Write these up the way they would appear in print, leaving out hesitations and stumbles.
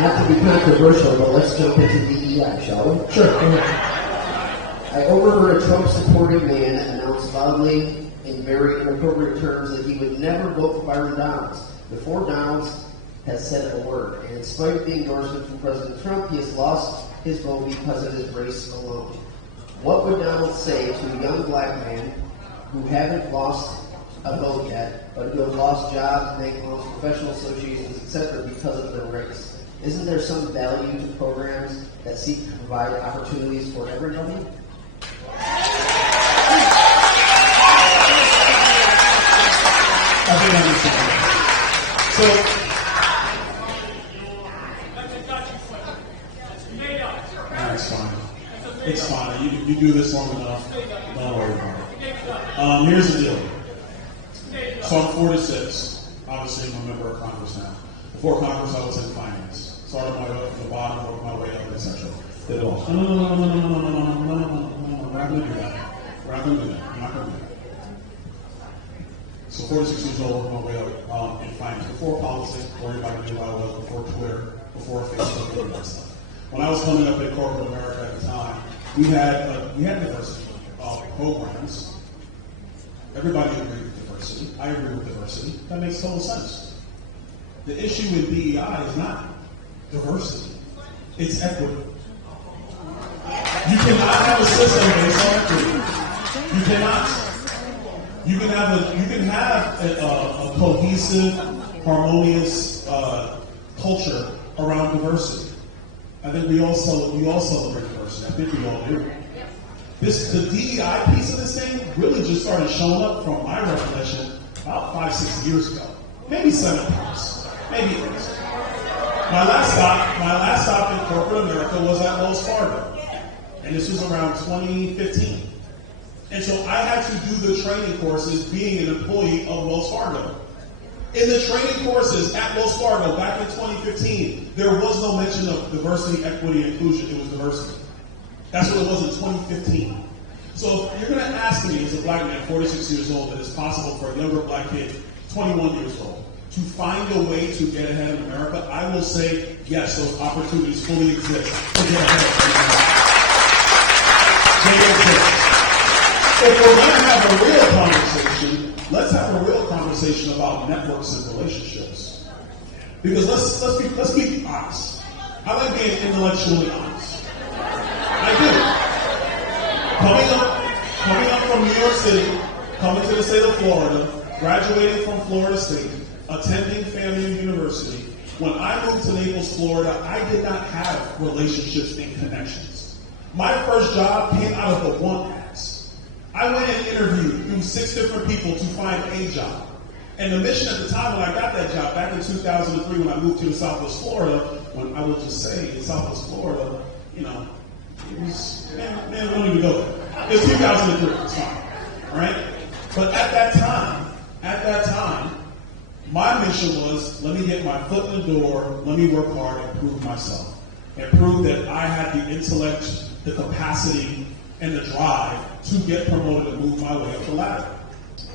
Not to be controversial, but let's jump into DEI, shall we? Sure, go ahead. I overheard a Trump-supporting man announce loudly in very inappropriate terms that he would never vote for Byron Donalds before Donalds has said a word. And in spite of the endorsement from President Trump, he has lost his vote because of his race alone. What would Donald say to a young black man who haven't lost a vote yet, but who have lost jobs, bank loans, professional associations, etc. because of their race? Isn't there some value to programs that seek to provide opportunities for everybody? I think I understand. So, it's fine. It's fine. You do this long enough. Don't worry about it. Here's the deal. So I'm 46. Obviously, I'm a member of Congress now. Before Congress, I was in finance. Started my way up from the bottom, worked my way up, etc. Did it all. No. We're not going to do that. We're not going to do that. I'm not going to do that. So 46 years old, worked my way up in finance. Before politics, before everybody knew who I was, before Twitter, before Facebook, and that stuff. When I was coming up in corporate America at the time, we had diversity programs. Everybody agreed with diversity. I agree with diversity. That makes total sense. The issue with DEI is not diversity. It's equity. You cannot have a system based on equity. You cannot. You can have a cohesive, harmonious culture around diversity. I think we all celebrate diversity. I think we all do. The DEI piece of this thing really just started showing up from my recollection about 5-6 years ago. Maybe 7 years. Maybe 8. My last stop in corporate America was at Wells Fargo. And this was around 2015. And so I had to do the training courses being an employee of Wells Fargo. In the training courses at Wells Fargo back in 2015, there was no mention of diversity, equity, and inclusion. It was diversity. That's what it was in 2015. So if you're going to ask me as a black man, 46 years old, that it's possible for a younger black kid, 21 years old, to find a way to get ahead in America, I will say, yes, those opportunities fully exist to get ahead in America. They exist. If we're going to have a real conversation, let's have a real conversation about networks and relationships. Because let's be honest. I like being intellectually honest. I do. Coming up from New York City, coming to the state of Florida, graduating from Florida State, attending FAMU University. When I moved to Naples, Florida, I did not have relationships and connections. My first job came out of the want ads. I went and interviewed through 6 different people to find a job. And the mission at the time when I got that job, back in 2003 when I moved to Southwest Florida, when I will just say in Southwest Florida, it was, man, we don't even go there. It was 2003, it's fine, all right? But at that time, my mission was, let me get my foot in the door, let me work hard and prove myself. And prove that I had the intellect, the capacity, and the drive to get promoted and move my way up the ladder.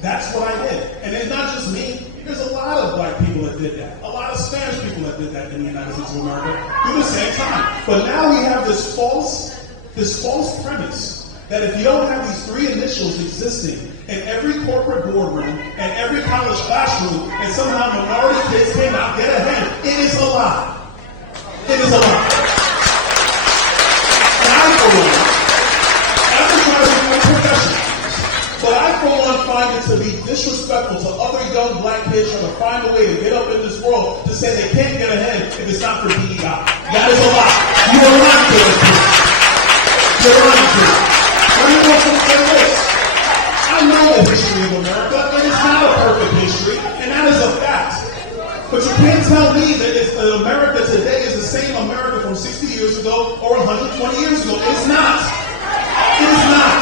That's what I did. And it's not just me. There's a lot of black people that did that. A lot of Spanish people that did that in the United States of America through the same time. But now we have this false premise that if you don't have these 3 initials existing in every corporate boardroom and every college classroom, and somehow minority kids cannot get ahead, it is a lie. It is a lie. And I for one, after trying to be professional, but I for one find it to be disrespectful to other young black kids trying to find a way to get up in this world to say they can't get ahead if it's not for DEI. That is a lie. You are not getting ahead. You're not getting ahead. Let me go from this. I know the history of America, and it's not a perfect history, and that is a fact. But you can't tell me that America today is the same America from 60 years ago or 120 years ago. It's not. It is not.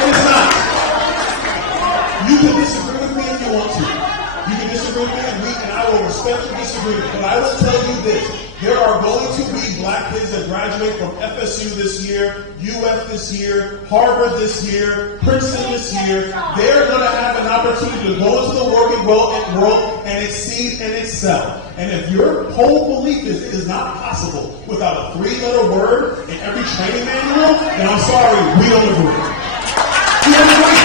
It is not. You can disagree with me if you want to. You can disagree with me, and I will respect your disagreement. But I will tell you this. There are going to be black kids that graduate from FSU this year, UF this year, Harvard this year, Princeton this year. They're going to have an opportunity to go into the working world and exceed and excel. And if your whole belief is it is not possible without a 3-letter word in every training manual, then I'm sorry, we don't agree. We don't agree.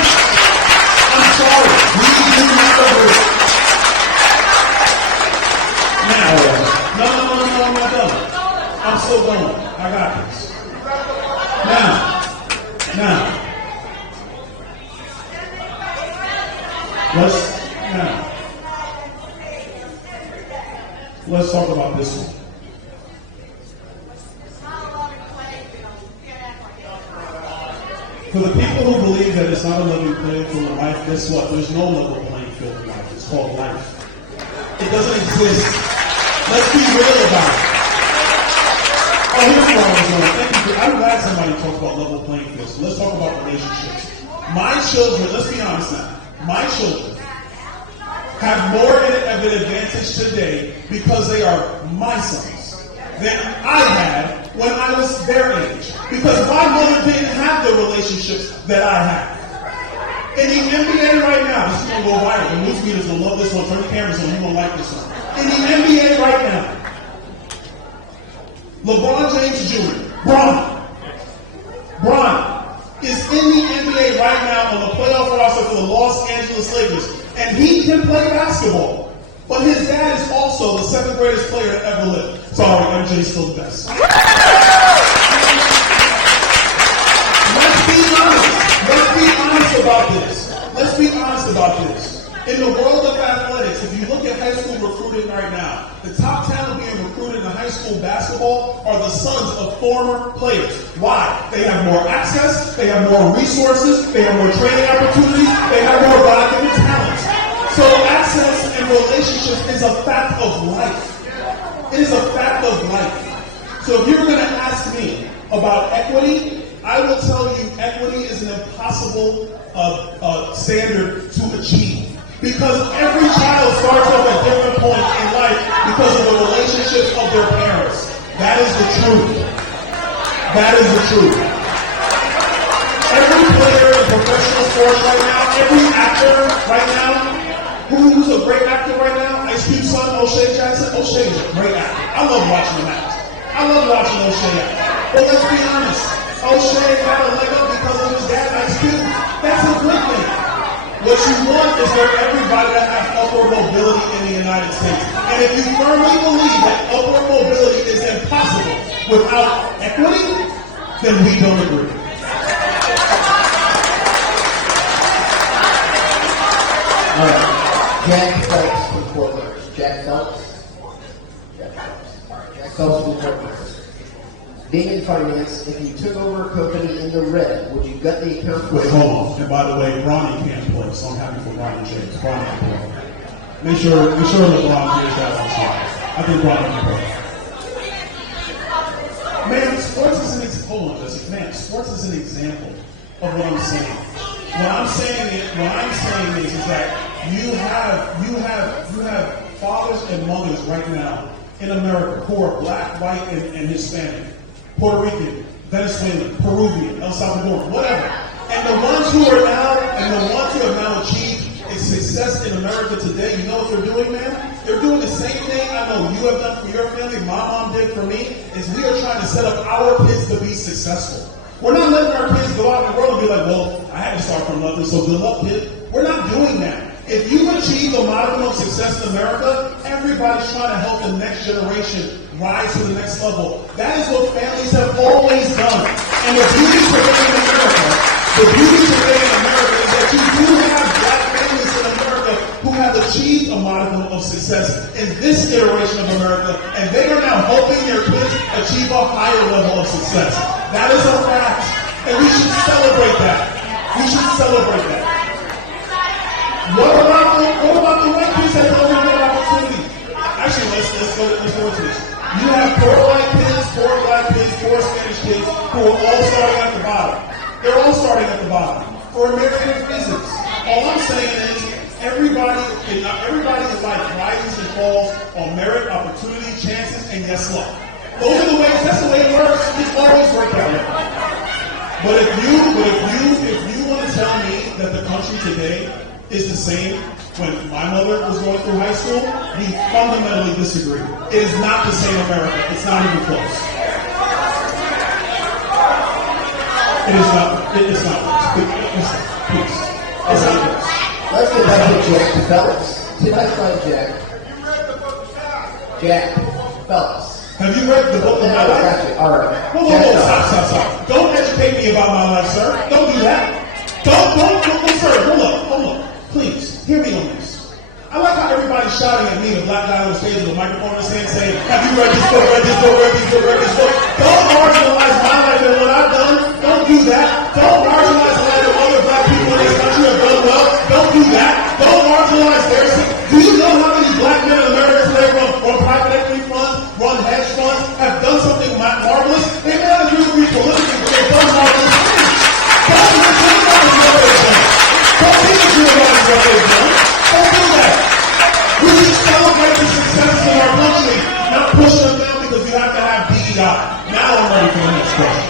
I'm sorry, we do not agree. Now, no, I'm not done. I'm still going. I got this. Now, let's talk about this one. For the people who believe that it's not a level playing field in life, guess what? There's no level playing field in life. It's called life. It doesn't exist. Let's be real about it. Oh, here's what I was going. Thank you. I'm glad somebody talked about level playing field. So let's talk about relationships. My children, let's be honest now. My children have more of an advantage today because they are my sons than I had when I was their age. Because my mother didn't have the relationships that I had. In the NBA right now, this is going to go viral. The news meters will love this one. Turn the cameras on. You're going to like this one. In the NBA right now, LeBron James Jr., Bron is in the NBA right now on the playoff roster for the Los Angeles Lakers. And he can play basketball. But his dad is also the 7th greatest player to ever live. Sorry, MJ's still the best. Let's be honest. Let's be honest about this. Let's be honest about this. In the world of athletics, if you look at high school recruiting right now, the top talent being recruited in high school basketball are the sons of former players. Why? They have more access, they have more resources, they have more training opportunities, they have more God-given talent. So access and relationships is a fact of life. It is a fact of life. So if you're going to ask me about equity, I will tell you equity is an impossible standard to achieve. Because every child starts off at different points in life because of the relationships of their parents. That is the truth. That is the truth. Every player in professional sports right now, every actor right now, who's a great actor right now? Ice Cube's son, O'Shea Jackson. O'Shea is a great actor. I love watching him act. I love watching O'Shea act. But let's be honest. O'Shea got a leg up because of his dad, Ice Cube. That's a good thing. What you want is for everybody to have upward mobility in the United States. And if you firmly believe that upward mobility is impossible without equity, then we don't agree. All right. Jack Phelps from Fort Myers. Jack Phelps. Jack Phelps. All right. Jack Phelps from Fort Myers. Being in finance, if you took over a company in the red, would you gut the account? Wait, hold on. And by the way, Bronny can't play, so I'm happy for Bronny James. Bronny can play. Make sure LeBron hears that on shot. I think Bronny can play. Man, sports is an example. Hold on, Jesse. Man, sports is an example of what I'm saying. What I'm saying is that you have fathers and mothers right now in America who are black, white, and Hispanic. Puerto Rican, Venezuelan, Peruvian, El Salvador, whatever. And the ones who have now achieved a success in America today, you know what they're doing, man? They're doing the same thing I know you have done for your family, my mom did for me, is we are trying to set up our kids to be successful. We're not letting our kids go out in the world and be like, well, I had to start from nothing, so good luck, kid. We're not doing that. If you achieve a modicum of success in America, everybody's trying to help the next generation rise to the next level. That is what families have always done. And the beauty today in America is that you do have black families in America who have achieved a modicum of success in this iteration of America, and they are now helping their kids achieve a higher level of success. That is a fact. And we should celebrate that. We should celebrate that. What about the white kids that don't have that opportunity? Actually, let's go to this. You have 4 white kids, 4 black kids, 4 Spanish kids who are all starting at the bottom. They're all starting at the bottom for a myriad of reasons. All I'm saying is everybody in life rises and falls on merit, opportunity, chances, and yes, luck. Those are the ways, that's the way it works. It's always worked that way. But if you want to tell me that the country today is the same when my mother was going through high school, we fundamentally disagree. It is not the same America. It's not even close. It is not. It's not. Please. It's not close. Let's get back to Jack to Phelps. Tonight's by Jack. Jack Phelps. Have you read the book of my life? All right. Whoa, stop. Don't educate me about my life, sir. Don't do that. Don't, sir. Hold up. Please, hear me on this. I like how everybody's shouting at me, the black guy on the stage with a microphone in his hand saying, have you read this book, read this book? Don't marginalize my life and what I've done. Don't do that. Don't marginalize the life of other black people in this country have done well. Don't do that. Don't marginalize theirs. Do you know how many black men in America today run private equity funds, run hedge funds, have done something marvelous? They may not agree with me politically, but they've done marvelous things. Don't think about what they've done. Don't think about what they've done. Don't do that. We should celebrate the success of our country, not push them down because we have to have DEI. Now I'm ready for the next question.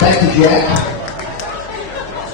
Thank you, Jack.